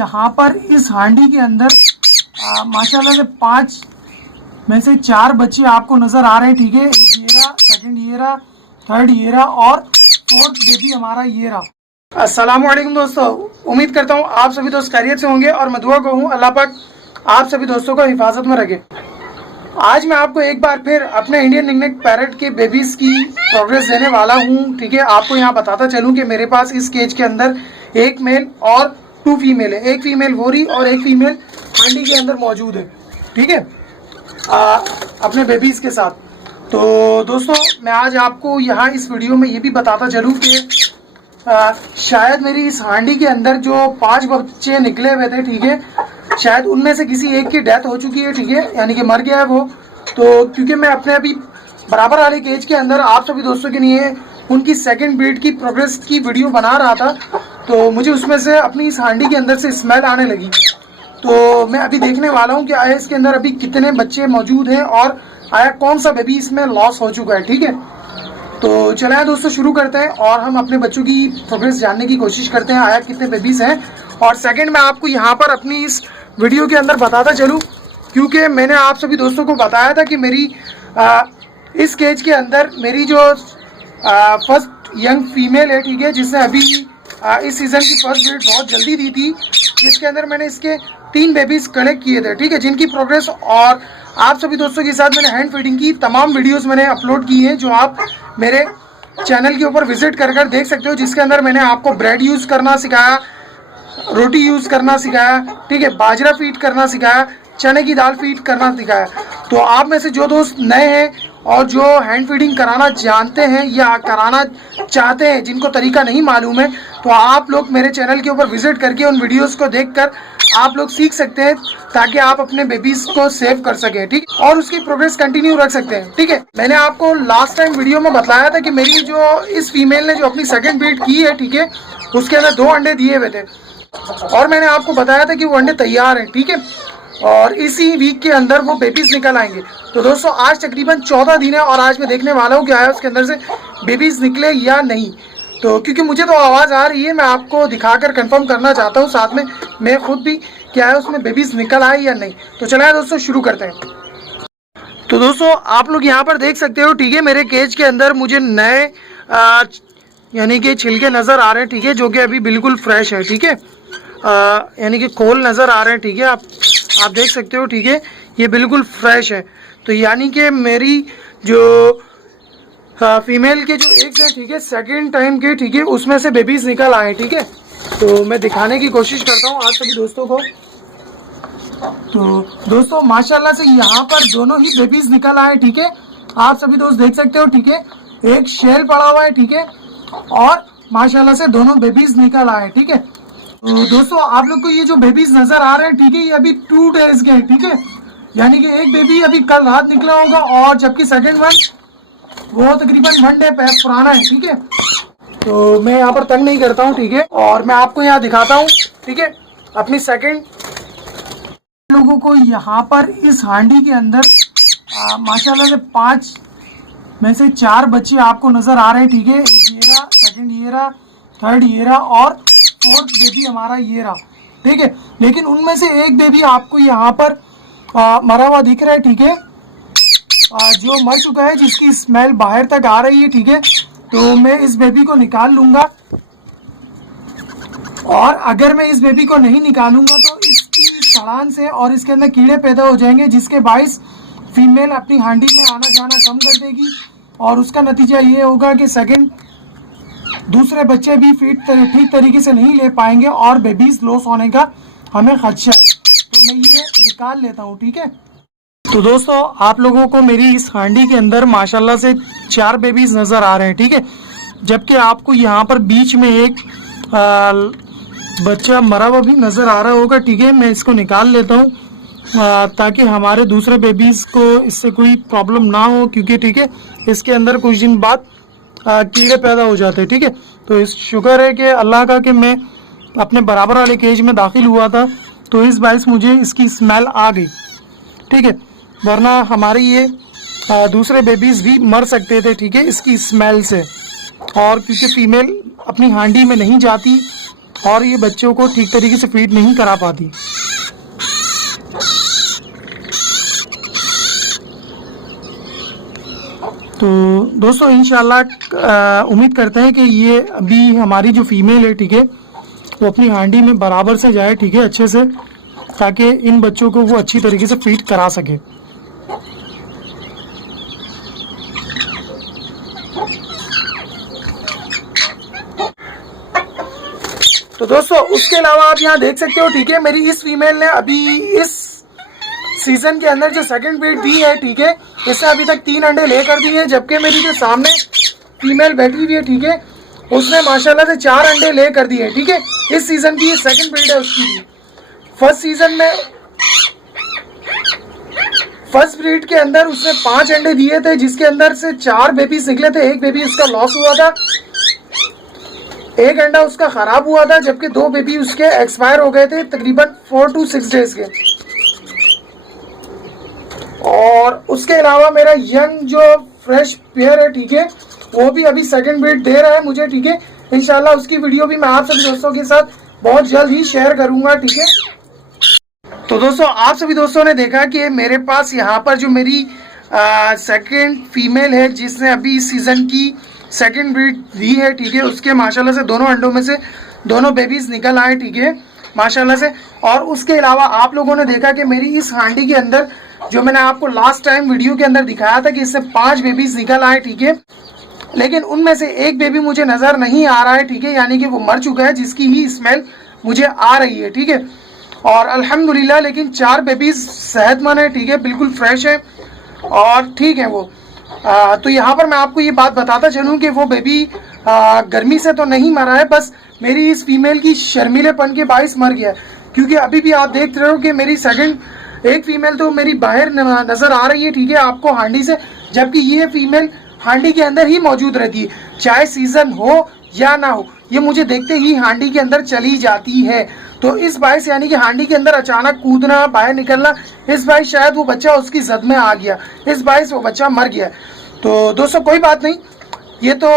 यहाँ पर इस हांडी के अंदर माशाल्लाह से 5 में से 4 बच्चे आपको नजर आ रहे हैं, ठीक है। एक ये रहा, सेकंड ये रहा, थर्ड ये रहा और फोर्थ बेबी हमारा ये रहा। अस्सलाम वालेकुम दोस्तों, उम्मीद करता हूँ आप सभी दोस्त खैरियत से होंगे और मैं दुआ कहूँ अल्लाह पाक आप सभी दोस्तों को हिफाजत में रखे। आज मैं आपको एक बार फिर अपने इंडियन रिंगनेक पैरट के बेबीज की प्रोग्रेस देने वाला हूँ, ठीक है। आपको यहाँ बताता चलूँ कि मेरे पास इस केज के अंदर एक मेल और 2 फीमेल है, एक फीमेल वोरी और एक फीमेल हांडी के अंदर मौजूद है, ठीक है, अपने बेबीज के साथ। तो दोस्तों मैं आज आपको यहाँ इस वीडियो में ये भी बताता चलूँ कि शायद मेरी इस हांडी के अंदर जो 5 बच्चे निकले हुए थे, ठीक है, शायद उनमें से किसी एक की डेथ हो चुकी है, ठीक है, यानी कि मर गया है वो। तो क्योंकि मैं अपने अभी बराबर वाले केज के अंदर आप सभी दोस्तों के लिए उनकी सेकंड ब्रीड की प्रोग्रेस की वीडियो बना रहा था, तो मुझे उसमें से अपनी इस हांडी के अंदर से स्मेल आने लगी। तो मैं अभी देखने वाला हूँ कि आया इसके अंदर अभी कितने बच्चे मौजूद हैं और आया कौन सा बेबी इसमें लॉस हो चुका है, ठीक है। तो चलिए दोस्तों शुरू करते हैं और हम अपने बच्चों की प्रोग्रेस जानने की कोशिश करते हैं, आया कितने बेबीज हैं। और सेकंड मैं आपको यहाँ पर अपनी इस वीडियो के अंदर बताता चलूँ, क्योंकि मैंने आप सभी दोस्तों को बताया था कि मेरी इस केज के अंदर मेरी जो फर्स्ट यंग फीमेल है, ठीक है, जिसने अभी इस सीज़न की फर्स्ट ब्रीड बहुत जल्दी दी थी, जिसके अंदर मैंने इसके 3 बेबीज कलेक्ट किए थे, ठीक है, जिनकी प्रोग्रेस और आप सभी दोस्तों के साथ मैंने हैंड फीडिंग की तमाम वीडियोस मैंने अपलोड की हैं, जो आप मेरे चैनल के ऊपर विजिट कर देख सकते हो, जिसके अंदर मैंने आपको ब्रेड यूज़ करना सिखाया, रोटी यूज़ करना सिखाया, ठीक है, बाजरा फीड करना सिखाया, चने की दाल फीड करना सिखाया। तो आप में से जो दोस्त नए हैं और जो हैंड फीडिंग कराना जानते हैं या कराना चाहते हैं, जिनको तरीका नहीं मालूम है, तो आप लोग मेरे चैनल के ऊपर विजिट करके उन वीडियोस को देखकर आप लोग सीख सकते हैं, ताकि आप अपने बेबीज को सेव कर सकें, ठीक, और उसकी प्रोग्रेस कंटिन्यू रख सकते हैं, ठीक है। मैंने आपको लास्ट टाइम वीडियो में बताया था कि मेरी जो इस फीमेल ने जो अपनी सेकेंड ब्रीड की है, ठीक है, उसके अंदर 2 अंडे दिए हुए थे और मैंने आपको बताया था कि वो अंडे तैयार हैं, ठीक है, और इसी वीक के अंदर वो बेबीज निकल आएंगे। तो दोस्तों आज तकरीबन 14 दिन है और आज मैं देखने वाला हूँ कि आया उसके अंदर से बेबीज निकले या नहीं। तो क्योंकि मुझे तो आवाज़ आ रही है, मैं आपको दिखाकर कंफर्म करना चाहता हूँ साथ में मैं खुद भी क्या है उसमें बेबीज निकल आए या नहीं। तो चलिए दोस्तों शुरू करते हैं। तो दोस्तों आप लोग यहाँ पर देख सकते हो, ठीक है, मेरे केज के अंदर मुझे नए यानी कि छिलके नज़र आ रहे हैं, ठीक है, जो कि अभी बिल्कुल फ्रेश है, ठीक है, यानी कि खोल नज़र आ रहे हैं, ठीक है, आप देख सकते हो, ठीक है, ये बिल्कुल फ्रेश है। तो यानी कि मेरी जो फीमेल के जो एग्स हैं, ठीक है, सेकंड टाइम के, ठीक है, उसमें से बेबीज निकल आए, ठीक है। तो मैं दिखाने की कोशिश करता हूँ आप सभी दोस्तों को। तो दोस्तों माशाल्लाह से यहाँ पर दोनों ही बेबीज निकल आए, ठीक है, आप सभी दोस्त देख सकते हो, ठीक है, एक शेल पड़ा हुआ है, ठीक है, और माशाल्लाह से दोनों बेबीज निकल आए, ठीक है। तो दोस्तों आप लोग को ये जो बेबीज नजर आ रहे हैं, ठीक है, ये अभी 2 डेज के हैं, ठीक है, यानी कि एक बेबी अभी कल रात निकला होगा और जबकि सेकंड वन वो तकरीबन 1 डे पुराना है, ठीक है। तो मैं यहाँ पर तंग नहीं करता हूँ, ठीक है, और मैं आपको यहाँ दिखाता हूँ, ठीक है, अपनी सेकंड। लोगों को यहाँ पर इस हांडी के अंदर माशाल्लाह से 5 में से 4 बच्चे आपको नजर आ रहे हैं, ठीक है, एक ये रहा, सेकंड ये रहा, थर्ड ये रहा और फोर्थ बेबी हमारा ये रहा, ठीक है। लेकिन उनमें से एक बेबी आपको यहाँ पर मरा हुआ दिख रहा है, ठीक है, जो मर चुका है, जिसकी स्मेल बाहर तक आ रही है, ठीक है। तो मैं इस बेबी को निकाल लूंगा और अगर मैं इस बेबी को नहीं निकालूंगा तो इसकी सड़ान से और इसके अंदर कीड़े पैदा हो जाएंगे, जिसके बाइस फीमेल अपनी हांडी में आना जाना कम कर देगी और उसका नतीजा ये होगा कि सेकंड दूसरे बच्चे भी फीड ठीक तरीके से नहीं ले पाएंगे और बेबीज लॉस होने का हमें खदशा है। तो मैं ये निकाल लेता हूँ, ठीक है। तो दोस्तों आप लोगों को मेरी इस हांडी के अंदर माशाल्लाह से 4 बेबीज नज़र आ रहे हैं, ठीक है, जबकि आपको यहाँ पर बीच में एक बच्चा मरा हुआ भी नज़र आ रहा होगा, ठीक है। मैं इसको निकाल लेता हूँ ताकि हमारे दूसरे बेबीज को इससे कोई प्रॉब्लम ना हो, क्योंकि ठीक है इसके अंदर कुछ दिन बाद कीड़े पैदा हो जाते हैं, ठीक है। तो इस शुक्र है कि अल्लाह का कि मैं अपने बराबर वाले केज में दाखिल हुआ था, तो इस बाइस मुझे इसकी स्मेल आ गई, ठीक है, वरना हमारे ये दूसरे बेबीज भी मर सकते थे, ठीक है, इसकी स्मेल से। और क्योंकि फीमेल अपनी हांडी में नहीं जाती और ये बच्चों को ठीक तरीके से फीड नहीं करा पाती। तो दोस्तों इंशाल्लाह उम्मीद करते हैं कि ये अभी हमारी जो फीमेल है, ठीक है, वो अपनी हांडी में बराबर से जाए, ठीक है, अच्छे से, ताकि इन बच्चों को वो अच्छी तरीके से फीड करा सके। तो दोस्तों उसके अलावा आप यहाँ देख सकते हो, ठीक है, मेरी इस फीमेल ने अभी इस सीजन के अंदर जो सेकंड ब्रीड दी है, ठीक है, इससे अभी तक 3 अंडे ले कर दिए हैं। जबकि मेरी जो सामने फीमेल बैठी हुई है, ठीक है, उसने माशाल्लाह से 4 अंडे ले कर दिए हैं, ठीक है। इस सीजन की ये सेकंड ब्रीड है उसकी भी। फर्स्ट सीजन में फर्स्ट ब्रीड के अंदर उसने 5 अंडे दिए थे, जिसके अंदर से 4 बेबीज निकले थे। एक बेबी उसका लॉस हुआ था, एक अंडा उसका खराब हुआ था, जबकि 2 बेबी उसके एक्सपायर हो गए थे तकरीबन 4 to 6 डेज के। और उसके अलावा मेरा यंग जो फ्रेश पेयर है, ठीक है, वो भी अभी सेकंड ब्रीड दे रहा है मुझे, ठीक है। इंशाल्लाह उसकी वीडियो भी मैं आप सभी दोस्तों के साथ बहुत जल्द ही शेयर करूंगा, ठीक है। तो दोस्तों आप सभी दोस्तों ने देखा कि मेरे पास यहाँ पर जो मेरी सेकंड फीमेल है, जिसने अभी इस सीजन की सेकंड ब्रीड दी है, ठीक है, उसके माशाल्लाह से दोनों अंडों में से दोनों बेबीज निकल आए, ठीक है, माशाल्लाह से। और उसके अलावा आप लोगों ने देखा कि मेरी इस हांडी के अंदर जो मैंने आपको लास्ट टाइम वीडियो के अंदर दिखाया था कि इससे 5 बेबीज निकल आए, ठीक है, लेकिन उनमें से एक बेबी मुझे नजर नहीं आ रहा है, ठीक है, यानी कि वो मर चुका है, जिसकी ही स्मेल मुझे आ रही है, ठीक है। और अल्हम्दुलिल्लाह लेकिन 4 बेबीज सेहतमंद है, ठीक है, बिल्कुल फ्रेश है और ठीक है वो। तो यहाँ पर मैं आपको ये बात बताता चलूँ कि वो बेबी गर्मी से तो नहीं मरा है, बस मेरी इस फीमेल की शर्मीलेपन के बाइस मर गया। क्योंकि अभी भी आप देख रहे हो कि मेरी सेकंड एक फीमेल तो मेरी बाहर नजर आ रही है, ठीक है, आपको हांडी से, जबकि ये फीमेल हांडी के अंदर ही मौजूद रहती है, चाहे सीजन हो या ना हो, ये मुझे देखते ही हांडी के अंदर चली जाती है। तो इस बाइस यानी कि हांडी के अंदर अचानक कूदना, बाहर निकलना, इस बाइस शायद वो बच्चा उसकी जद में आ गया, इस बाइस वो बच्चा मर गया। तो दोस्तों कोई बात नहीं, ये तो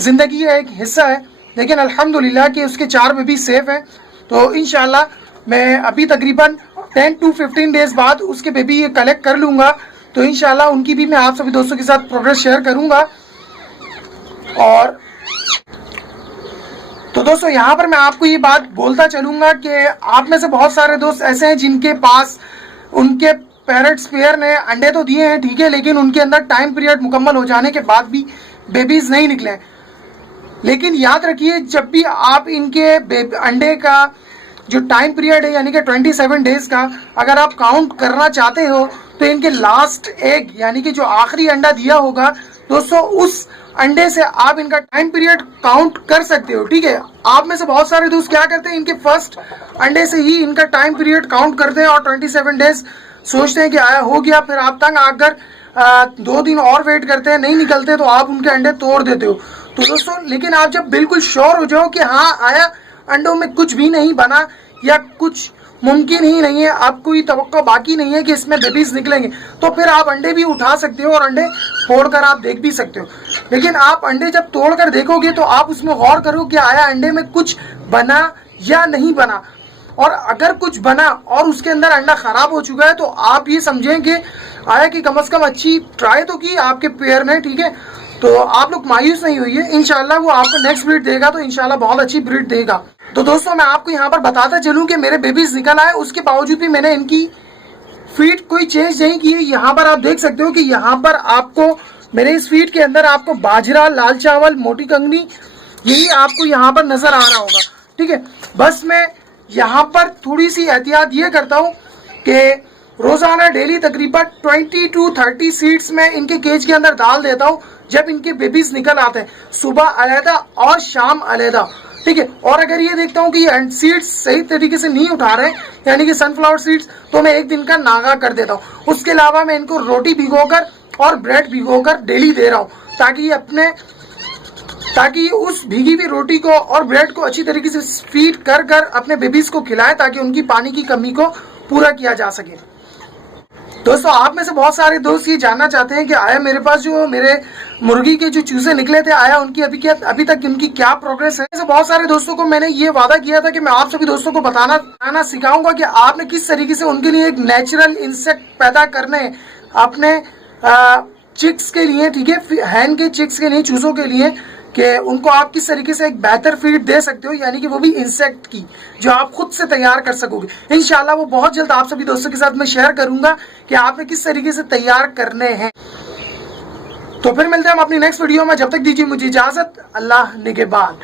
जिंदगी का एक हिस्सा है, लेकिन अल्हम्दुलिल्लाह कि उसके 4 बेबी सेफ हैं। तो इंशाल्लाह मैं अभी तकरीबन 10 to 15 डेज बाद उसके बेबी ये कलेक्ट कर लूँगा। तो इंशाल्लाह उनकी भी मैं आप सभी दोस्तों के साथ प्रोग्रेस शेयर करूँगा। और तो दोस्तों यहाँ पर मैं आपको ये बात बोलता चलूँगा कि आप में से बहुत सारे दोस्त ऐसे हैं जिनके पास उनके पेरेंट्स पेयर ने अंडे तो दिए हैं, ठीक है, लेकिन उनके अंदर टाइम पीरियड मुकम्मल हो जाने के बाद भी बेबीज नहीं निकले। लेकिन याद रखिए, जब भी आप इनके अंडे का जो टाइम पीरियड है यानी कि 27 डेज का अगर आप काउंट करना चाहते हो, तो इनके लास्ट एग यानी कि जो आखिरी अंडा दिया होगा दोस्तों, उस अंडे से आप इनका टाइम पीरियड काउंट कर सकते हो, ठीक है। आप में से बहुत सारे दोस्त क्या करते हैं, इनके फर्स्ट अंडे से ही इनका टाइम पीरियड काउंट करते हैं और 27 डेज सोचते हैं कि आया हो गया, फिर आप तंग आकर 2 दिन और वेट करते हैं, नहीं निकलते तो आप उनके अंडे तोड़ देते हो। तो दोस्तों लेकिन आप जब बिल्कुल श्योर हो जाओ कि हाँ आया, अंडों में कुछ भी नहीं बना या कुछ मुमकिन ही नहीं है, अब कोई तवक्को बाकी नहीं है कि इसमें बेबीज निकलेंगे, तो फिर आप अंडे भी उठा सकते हो और अंडे फोड़कर आप देख भी सकते हो। लेकिन आप अंडे जब तोड़कर देखोगे तो आप उसमें गौर करो कि आया अंडे में कुछ बना या नहीं बना, और अगर कुछ बना और उसके अंदर अंडा खराब हो चुका है तो आप ये समझें कि आया कि कम से कम अच्छी ट्राई तो की आपके पेयर ने, ठीक है। तो आप लोग मायूस नहीं हुई है, इंशाल्लाह वो आपको नेक्स्ट ब्रीड देगा, तो इंशाल्लाह बहुत अच्छी ब्रीड देगा। तो दोस्तों मैं आपको यहाँ पर बताता चलूँ कि मेरे बेबीज निकल आए, उसके बावजूद भी मैंने इनकी फीड कोई चेंज नहीं की है। यहाँ पर आप देख सकते हो कि यहाँ पर आपको मेरे इस फीड के अंदर आपको बाजरा, लाल चावल, मोटी कंगनी, यही आपको यहाँ पर नजर आ रहा होगा, ठीक है। बस मैं यहाँ पर थोड़ी सी एहतियात ये करता हूँ कि रोजाना डेली तकरीबन 20 to 30 सीड्स में इनके केज के अंदर डाल देता हूँ जब इनके बेबीज निकल आते हैं, सुबह अलहदा और शाम अलहदा, ठीक है। और अगर ये देखता हूँ कि ये सीड्स सही तरीके से नहीं उठा रहे यानी कि सनफ्लावर सीड्स, तो मैं 1 दिन का नागा कर देता हूँ। उसके अलावा मैं इनको रोटी भिगोकर और ब्रेड भिगोकर डेली दे रहा हूँ, ताकि उस भीगी हुई रोटी को और ब्रेड को अच्छी तरीके से फीड कर कर अपने बेबीज को खिलाएं, ताकि उनकी पानी की कमी को पूरा किया जा सके। दोस्तों आप में से बहुत सारे दोस्त ये जानना चाहते हैं कि आया मेरे पास जो मेरे मुर्गी के जो चूजे निकले थे, आया उनकी अभी तक उनकी क्या प्रोग्रेस है। ऐसे बहुत सारे दोस्तों को मैंने ये वादा किया था कि मैं आप सभी दोस्तों को बताना सिखाऊंगा कि आपने किस तरीके से उनके लिए एक नेचुरल इंसेक्ट पैदा करने अपने चिक्स के लिए, ठीक है, हैन के चिक्स के लिए, चूजों के लिए, कि उनको आप किस तरीके से एक बेहतर फीड दे सकते हो, यानी कि वो भी इंसेक्ट की, जो आप खुद से तैयार कर सकोगे। इंशाल्लाह वो बहुत जल्द आप सभी दोस्तों के साथ मैं शेयर करूंगा कि आपने किस तरीके से तैयार करने हैं। तो फिर मिलते हैं हम अपनी नेक्स्ट वीडियो में। जब तक दीजिए मुझे इजाजत। अल्लाह निगहबान।